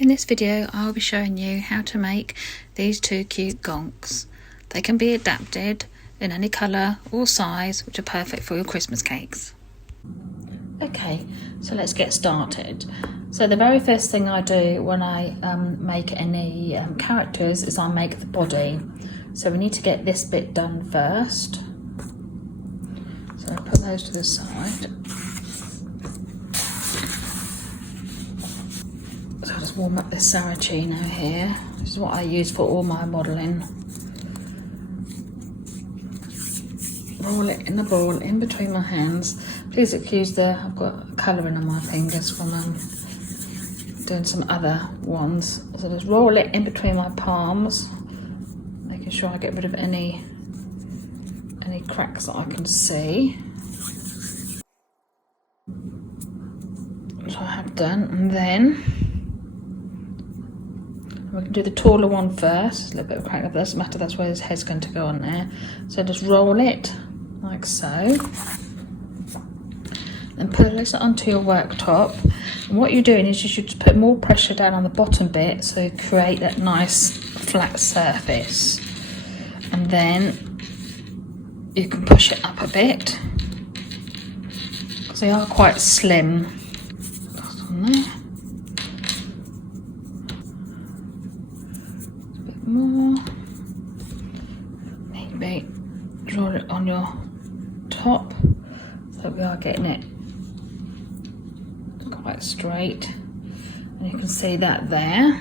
In this video I'll be showing you how to make these two cute gonks. They can be adapted in any colour or size, which are perfect for your Christmas cakes. Okay, so let's get started. So the very first thing I do when I make any characters is I make the body. So we need to get this bit done first. So I'll put those to the side. So I'll just warm up this Saracino here. This is what I use for all my modelling. Roll it in a ball in between my hands. Please excuse I've got colouring on my fingers from doing some other ones. So just roll it in between my palms, making sure I get rid of any cracks that I can see. Which I have done, and then we can do the taller one first. A little bit of crack, that doesn't matter, that's where his head's going to go on there. So just roll it like so. And place it onto your worktop. And what you're doing is you should put more pressure down on the bottom bit so you create that nice flat surface. And then you can push it up a bit because they are quite slim. Just on there. A bit more. Maybe draw it on your top so we are getting it quite straight, and you can see that there.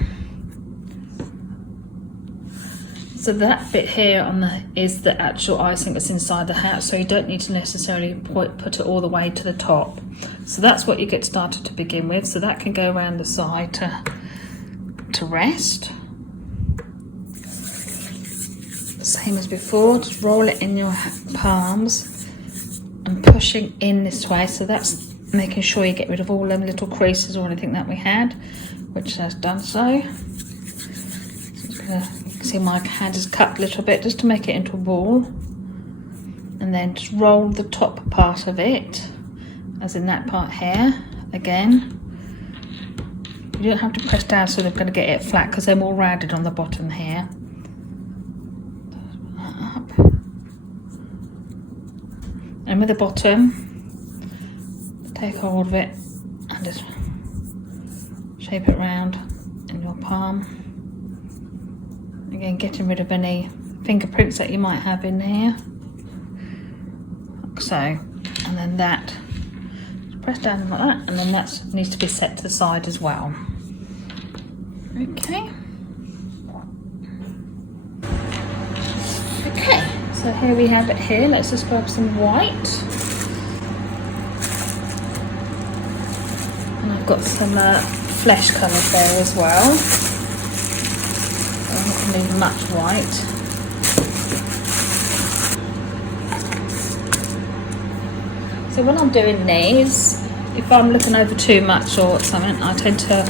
So that bit here is the actual icing that's inside the hat, so you don't need to necessarily put it all the way to the top. So that's what you get started to begin with. So that can go around the side to rest. Same as before, just roll it in your palms and pushing in this way. So that's making sure you get rid of all them little creases or anything that we had, which has done so. You can see my hand is cut a little bit just to make it into a ball, and then just roll the top part of it, as in that part here. Again, you don't have to press down so they're going to get it flat because they're more rounded on the bottom here. And with the bottom, take hold of it and just shape it round in your palm. Again, getting rid of any fingerprints that you might have in here, like so. And then that, just press down like that, and then that needs to be set to the side as well. Okay. Okay, so here we have it here. Let's just grab some white. And I've got some flesh colours there as well. I'm not going to need much white. So when I'm doing these, if I'm looking over too much or something, I tend to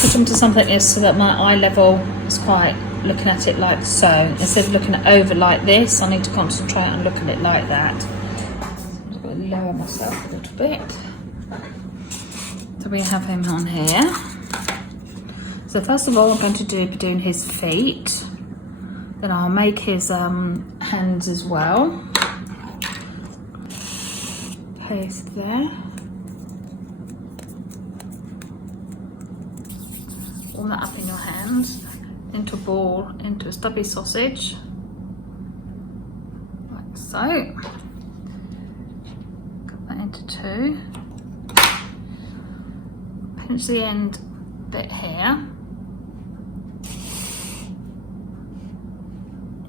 put them to something else so that my eye level is quite looking at it like so. Instead of looking over like this, I need to concentrate on looking at it like that. So I'm just going to lower myself a little bit. So we have him on here. So first of all, I'm going to be doing his feet. Then I'll make his hands as well. Paste there. Warm that up in your hands. Into a ball, into a stubby sausage. Like so. Cut that into two. Pinch the end bit here,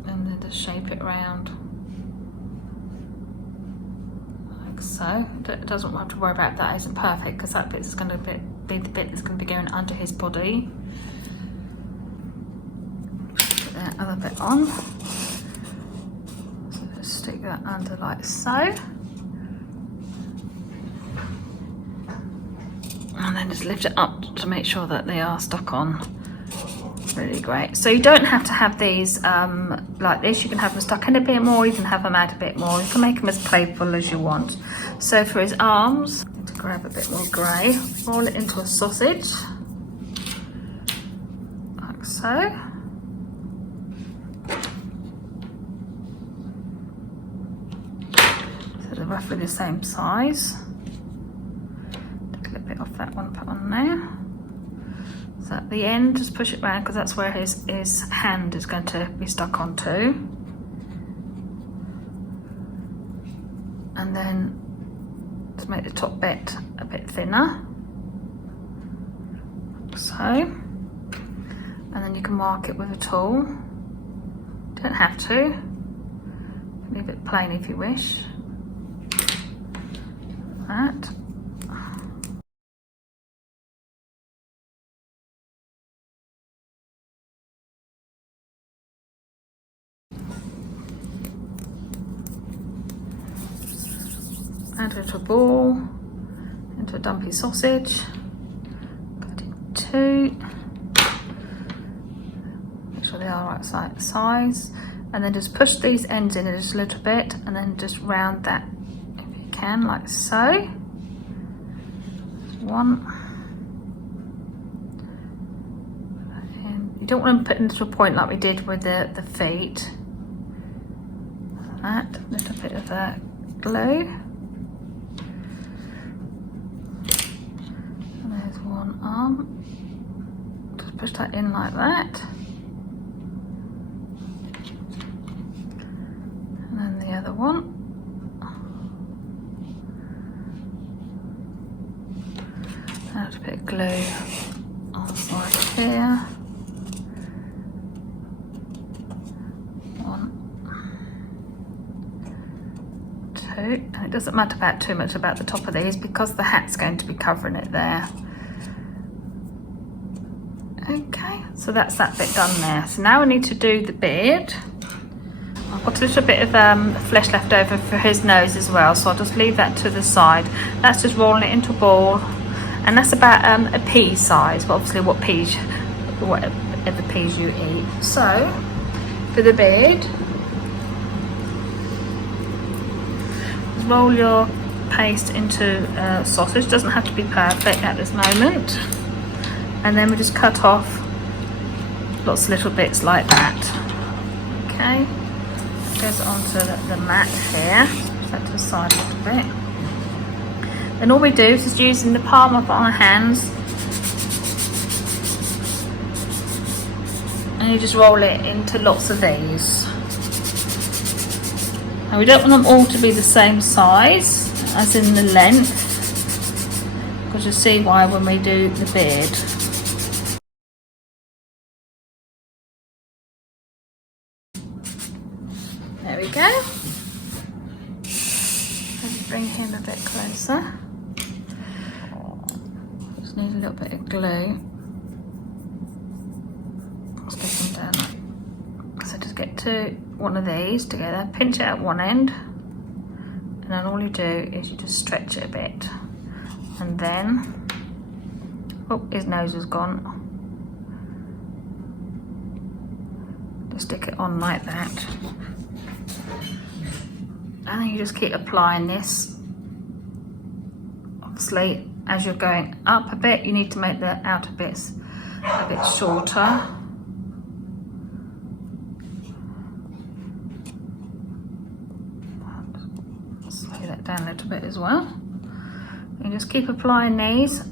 and then just shape it round like so. It doesn't have to worry about that isn't perfect because that bit is going to be the bit that's going to be going under his body. Put that other bit on, so just stick that under like so. And then just lift it up to make sure that they are stuck on really great. So you don't have to have these like this. You can have them stuck in a bit more, you can have them out a bit more. You can make them as playful as you want. So for his arms, to grab a bit more grey, roll it into a sausage. so. So they're roughly the same size. Take a little bit off that one, put on there. So at the end, just push it round because that's where his hand is going to be stuck onto. And then to make the top bit a bit thinner, so. And then you can mark it with a tool. Don't have to. Leave it plain if you wish. That. Add a little ball into a dumpy sausage. Cut in two. Make sure they are right size. And then just push these ends in just a little bit, and then just round that if you can, like so. One. And you don't want to put them to a point like we did with the feet. That little bit of glue. One arm, just push that in like that, and then the other one, and a bit of glue on the side here, one, two, and it doesn't matter about too much about the top of these because the hat's going to be covering it there. Okay, so that's that bit done there. So now we need to do the beard. I've got a little bit of flesh left over for his nose as well, so I'll just leave that to the side. That's just rolling it into a ball, and that's about a pea size, but obviously whatever peas you eat. So for the beard, roll your paste into sausage. Doesn't have to be perfect at this moment. And then we just cut off lots of little bits like that. Okay, goes onto the mat here. Push that to the side a little bit. Then all we do is just using the palm of our hands, and you just roll it into lots of these. And we don't want them all to be the same size as in the length, because you'll see why when we do the beard. There we go. Let's bring him a bit closer. Just need a little bit of glue. Stick him down. So just get one of these together, pinch it at one end, and then all you do is you just stretch it a bit. And then, oh, his nose is gone. Just stick it on like that. And then you just keep applying this. Obviously, as you're going up a bit, you need to make the outer bits a bit shorter. Slow that down a little bit as well. You just keep applying these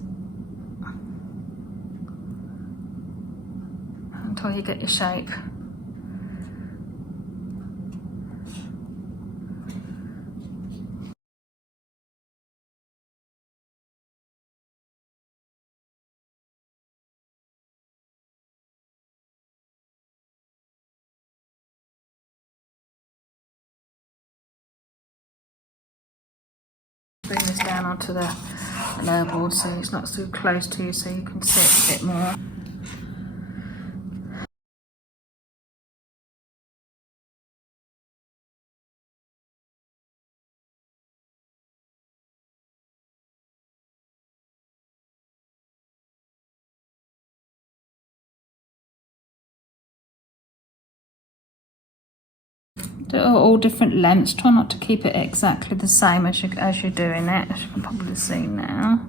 until you get your shape. Bring this down onto the lower board so it's not so close to you, so you can see it a bit more. They're all different lengths. Try not to keep it exactly the same as you're doing it, as you can probably see now.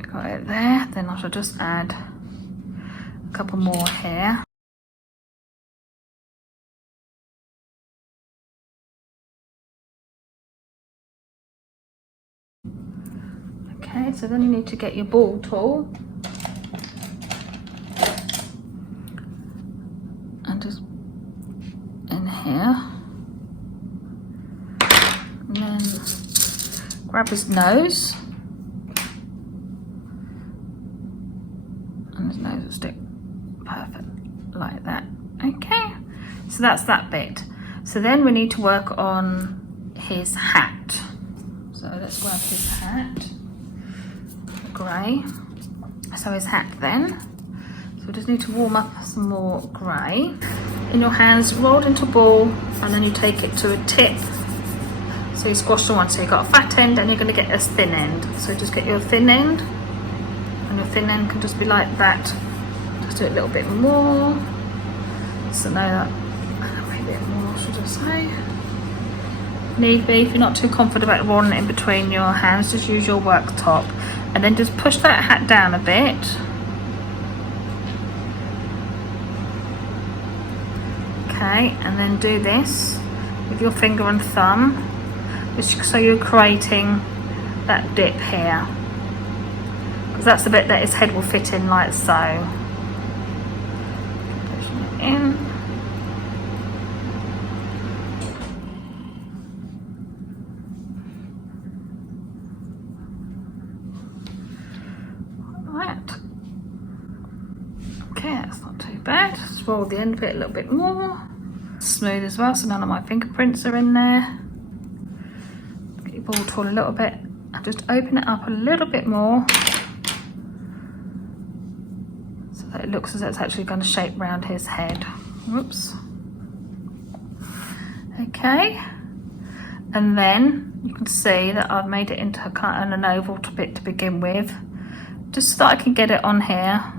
Got it there. Then I shall just add a couple more here. Okay, so then you need to get your ball tool and just in here, and then grab his nose, and his nose will stick perfect like that. Okay, so that's that bit. So then we need to work on his hat. So let's grab his hat, grey. So his hat then. So we just need to warm up some more grey. In your hands, rolled into a ball, and then you take it to a tip. So you squash the one, so you've got a fat end and you're going to get a thin end. So just get your thin end, and your thin end can just be like that. Just do it a little bit more. So now that, maybe a bit more, should I say? Need be, if you're not too confident about rolling it in between your hands, just use your worktop, and then just push that hat down a bit. Okay, and then do this with your finger and thumb, so you're creating that dip here, because that's the bit that his head will fit in, like so. Pushing it in. Right. Okay, that's not too bad. Just roll the end bit a little bit more. Smooth as well, so none of my fingerprints are in there. Get your ball tool a little bit and just open it up a little bit more, so that it looks as though it's actually going to shape round his head. Whoops. Okay, and then you can see that I've made it into kind of an oval bit to begin with, just so that I can get it on here.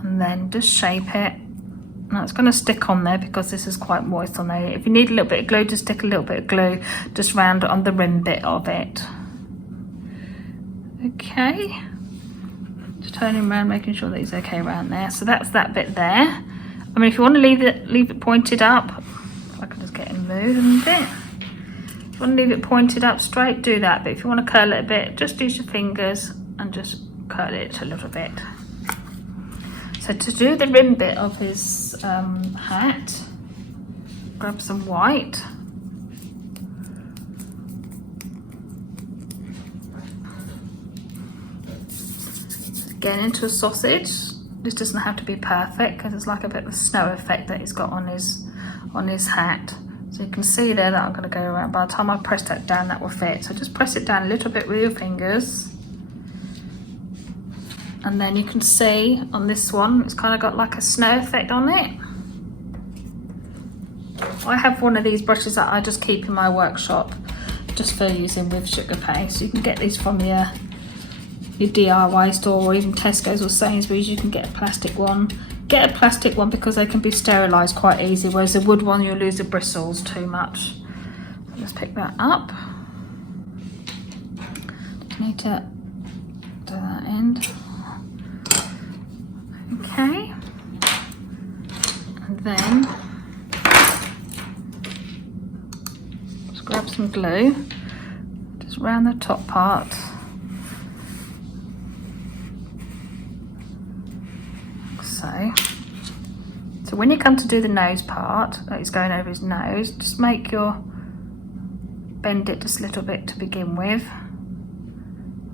And then just shape it. Now it's going to stick on there because this is quite moist on there. If you need a little bit of glue, just stick a little bit of glue just round on the rim bit of it. Okay, just turning around, making sure that it's okay around there. So that's that bit there. I mean, if you want to leave it pointed up, if I can just get it moving a bit. If you want to leave it pointed up straight, do that. But if you want to curl it a bit, just use your fingers and just curl it a little bit. So to do the rim bit of his hat, grab some white. Again, into a sausage. This doesn't have to be perfect because it's like a bit of a snow effect that he's got on his hat. So you can see there that I'm going to go around. By the time I press that down, that will fit. So just press it down a little bit with your fingers. And then you can see on this one, it's kind of got like a snow effect on it. I have one of these brushes that I just keep in my workshop just for using with sugar paste. You can get these from your DIY store, or even Tesco's or Sainsbury's. You can get a plastic one. Get a plastic one because they can be sterilised quite easy, whereas the wood one, you'll lose the bristles too much. So let's pick that up. Just need to do that end. Okay, and then just grab some glue just around the top part. So when you come to do the nose part, that is going over his nose, just bend it just a little bit to begin with,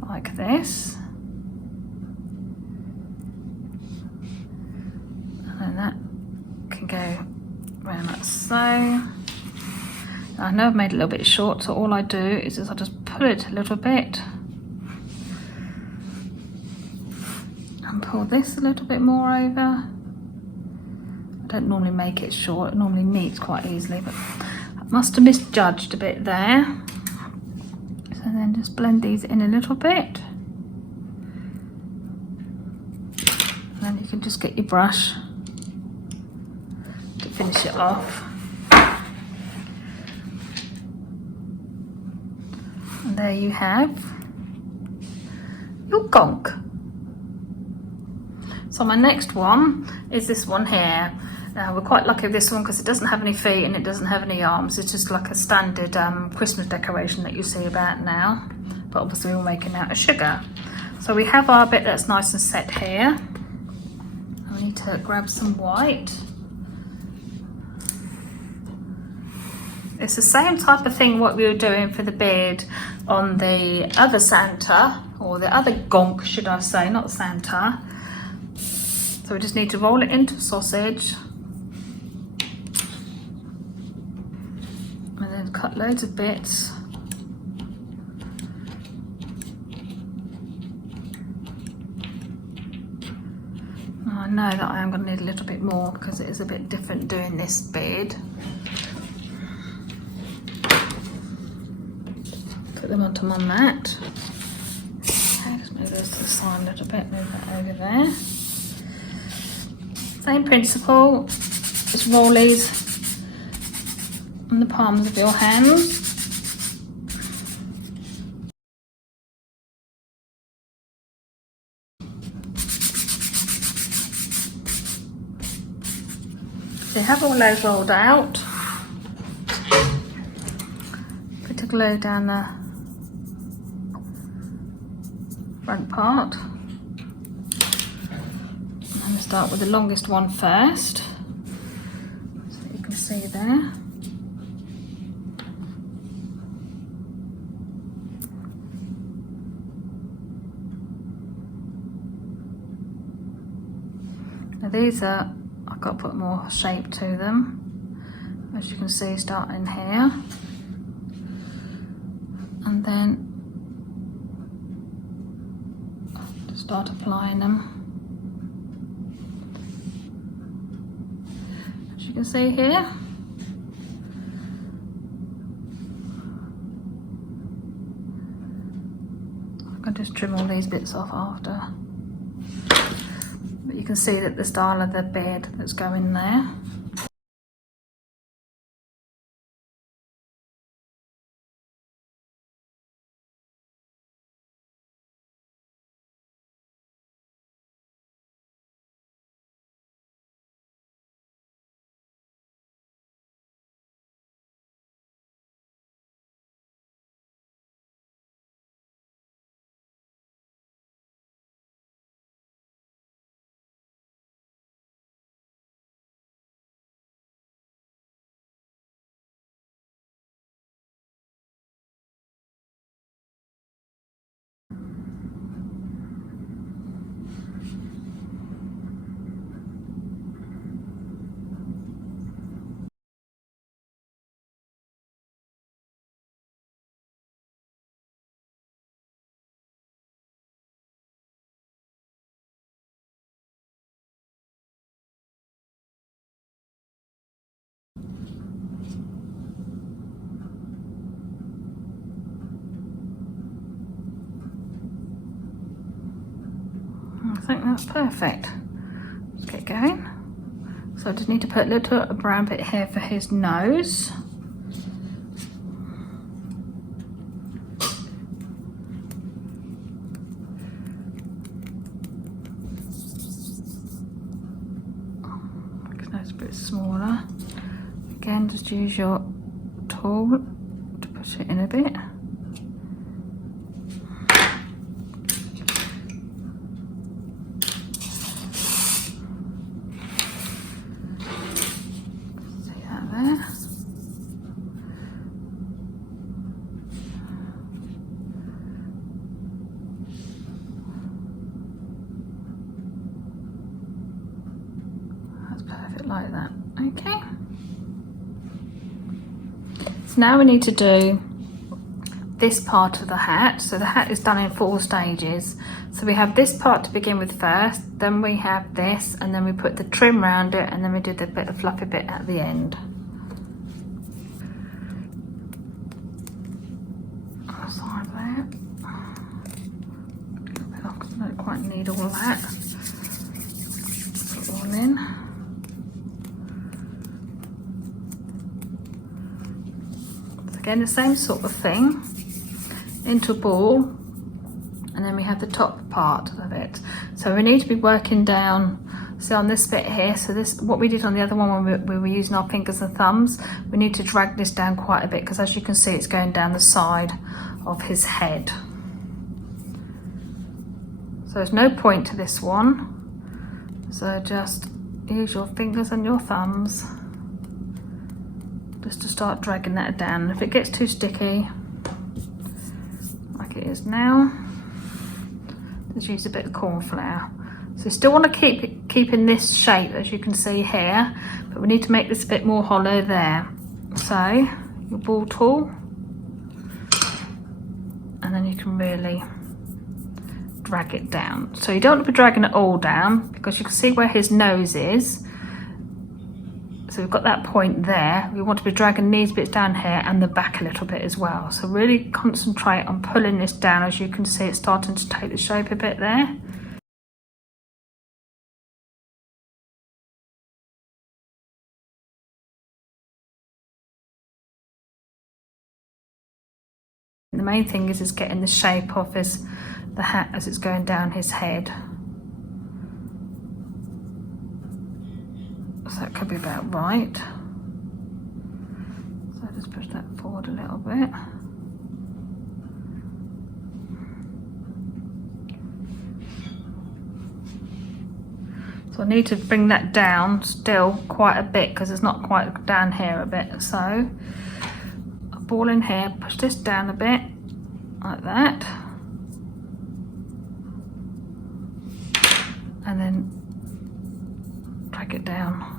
like this. And that can go around like so. I know I've made it a little bit short, so all I do is I just pull it a little bit and pull this a little bit more over. I don't normally make it short, it normally meets quite easily, but I must have misjudged a bit there. So then just blend these in a little bit. And then you can just get your brush to finish it off. And there you have your gonk. So my next one is this one here. We're quite lucky with this one because it doesn't have any feet and it doesn't have any arms. It's just like a standard Christmas decoration that you see about now. But obviously we're making out of sugar. So we have our bit that's nice and set here. We need to grab some white. It's the same type of thing what we were doing for the beard on the other Santa, or the other Gonk, should I say, not Santa. So we just need to roll it into sausage. And then cut loads of bits. I know that I am going to need a little bit more because it is a bit different doing this beard. Put them onto my mat. Okay, just move those to the side a little bit, move that over there. Same principle, just roll these on the palms of your hands. So you have all those rolled out. Bit of glue down the front part. I'm going to start with the longest one first, so you can see there. Now these are, I've got to put more shape to them, as you can see, starting here, and then start applying them. As you can see here, I can just trim all these bits off after. But you can see that the style of the beard that's going there. I think that's perfect. Let's get going. So I just need to put a little brown bit here for his nose. Make his nose a bit smaller. Again, just use your tool to push it in a bit. Perfect like that. Okay. So now we need to do this part of the hat. So the hat is done in 4 stages. So we have this part to begin with first, then we have this, and then we put the trim around it, and then we do the bit of fluffy bit at the end. Side there. A little bit off because I don't quite need all that. Put it all in. Again, the same sort of thing, into a ball, and then we have the top part of it. So we need to be working down, see on this bit here, so this, what we did on the other one when we were using our fingers and thumbs, we need to drag this down quite a bit, because as you can see it's going down the side of his head. So there's no point to this one, so just use your fingers and your thumbs just to start dragging that down. If it gets too sticky, like it is now, just use a bit of corn flour. So you still want to keep in this shape, as you can see here, but we need to make this a bit more hollow there. So your ball tool, and then you can really drag it down. So you don't want to be dragging it all down, because you can see where his nose is. So we've got that point there. We want to be dragging these bits down here and the back a little bit as well. So really concentrate on pulling this down. As you can see, it's starting to take the shape a bit there. The main thing is getting the shape of the hat as it's going down his head. So that could be about right. So just push that forward a little bit. So I need to bring that down still quite a bit, because it's not quite down here a bit. So a ball in here, push this down a bit, like that. And then drag it down.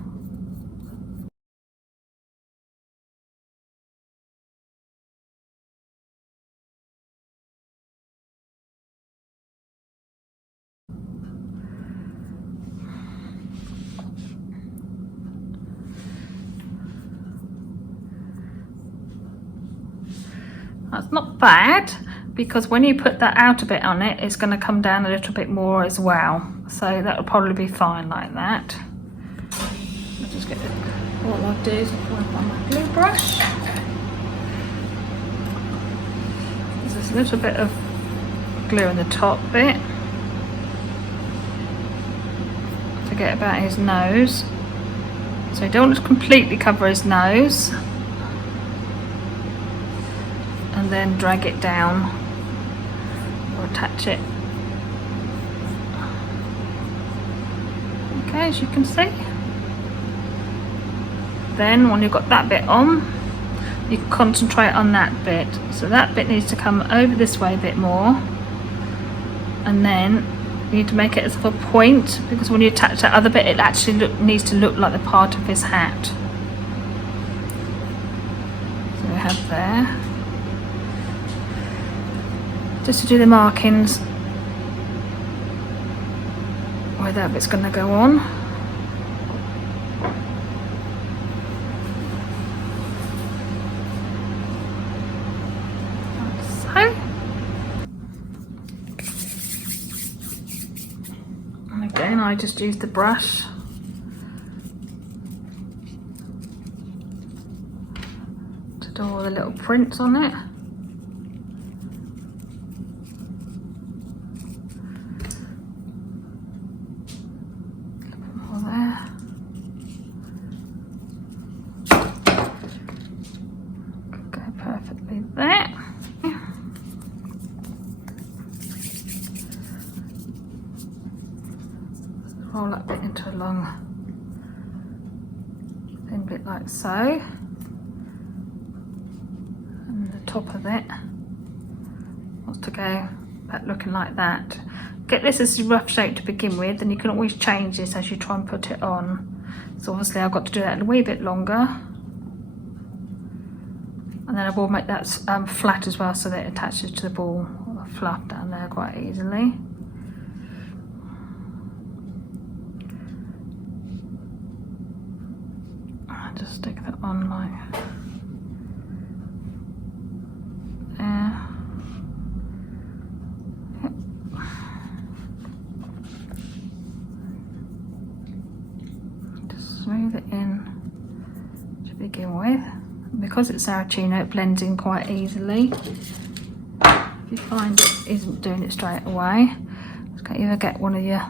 That's not bad, because when you put that outer bit on it, it's going to come down a little bit more as well. So that will probably be fine like that. I'll just get it. What I'll do is I'll wipe on my glue brush. There's a little bit of glue in the top bit. Forget about his nose. So you don't want to completely cover his nose. And then drag it down or attach it. Okay, as you can see. Then when you've got that bit on, you can concentrate on that bit. So that bit needs to come over this way a bit more, and then you need to make it as of a point, because when you attach that other bit, it actually needs to look like the part of his hat. So we have there. Just to do the markings where that bit's going to go on. Like so. And again, I just use the brush to do all the little prints on it. Roll that bit into a long thin bit like so, and the top of it wants to go back looking like that. Get this as a rough shape to begin with, and you can always change this as you try and put it on. So obviously I've got to do that a wee bit longer, and then I will make that flat as well, so that it attaches to the ball or the fluff down there quite easily. Just stick that on like there. Yep. Just smooth it in to begin with. Because it's Saracino, it blends in quite easily. if you find it isn't doing it straight away, just either get one of your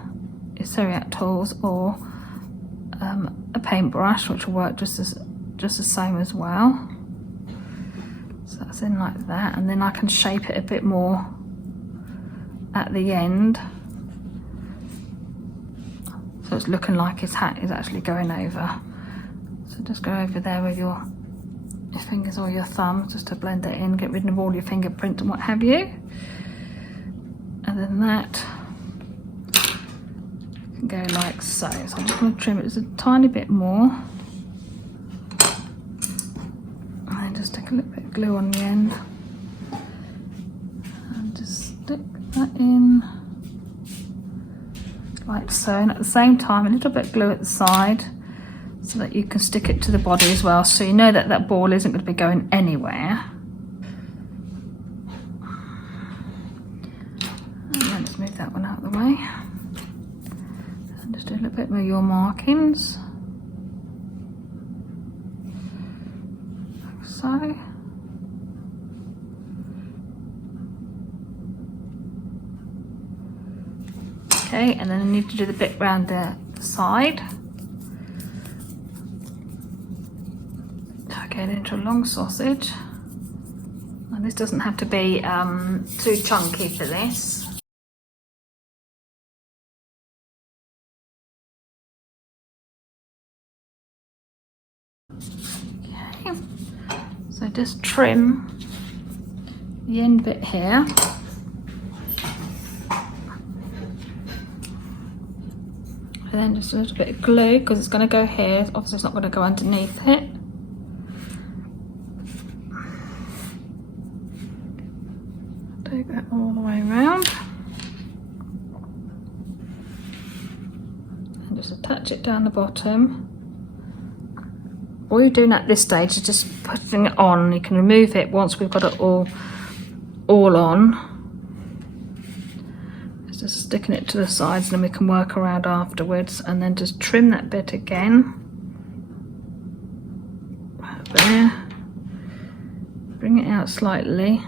Seriac tools or a paintbrush, which will work just the same as well. So that's in like that, and then I can shape it a bit more at the end, so it's looking like his hat is actually going over. So just go over there with your fingers or your thumb just to blend it in, get rid of all your fingerprints and what have you. And then that can go like so. So I'm just going to trim it just a tiny bit more. And then just stick a little bit of glue on the end. And just stick that in like so. And at the same time, a little bit of glue at the side, so that you can stick it to the body as well, so you know that that ball isn't going to be going anywhere. And then let's move that one out of the way. And just do a little bit more your markings. Like so. Okay, and then I need to do the bit round the side. Get into a long sausage, and this doesn't have to be too chunky for this. Okay, so just trim the end bit here, and then just a little bit of glue, because it's going to go here, obviously it's not going to go underneath it. Take that all the way around and just attach it down the bottom. All you're doing at this stage is just putting it on. You can remove it once we've got it all on. It's just sticking it to the sides, and then we can work around afterwards, and then just trim that bit again. Right there. Bring it out slightly.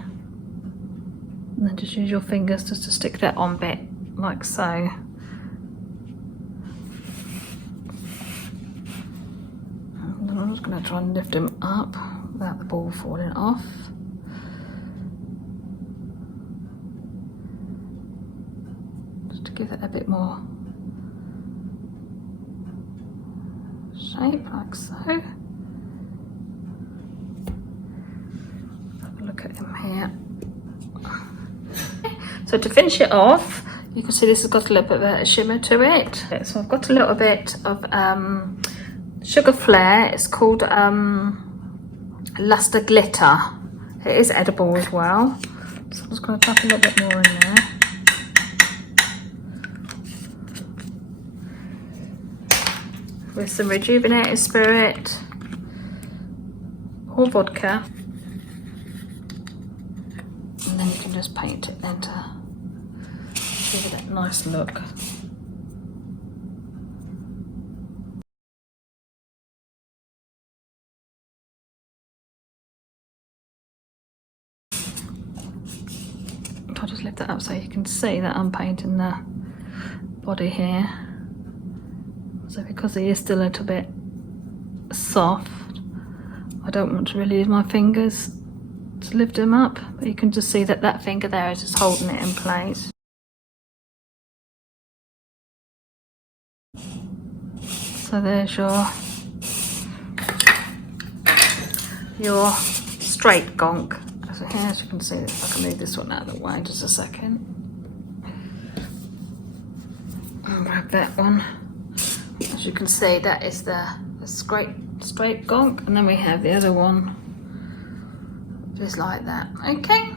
And then just use your fingers just to stick that on bit, like so. And then I'm just going to try and lift him up without the ball falling off. Just to give it a bit more shape, like so. Have a look at him here. So to finish it off, you can see this has got a little bit of a shimmer to it. So I've got a little bit of sugar flare. It's called Luster Glitter. It is edible as well. So I'm just going to tap a little bit more in there. With some rejuvenated spirit or vodka. And then you can just paint it then to give it that nice look. I'll just lift that up so you can see that I'm painting the body here. So because it is still a little bit soft, I don't want to really use my fingers to lift them up, but you can just see that that finger there is just holding it in place. So there's your straight gonk. So here, as you can see, if I can move this one out of the way just a second. I'll grab that one. As you can see, that is the straight gonk, and then we have the other one just like that. Okay,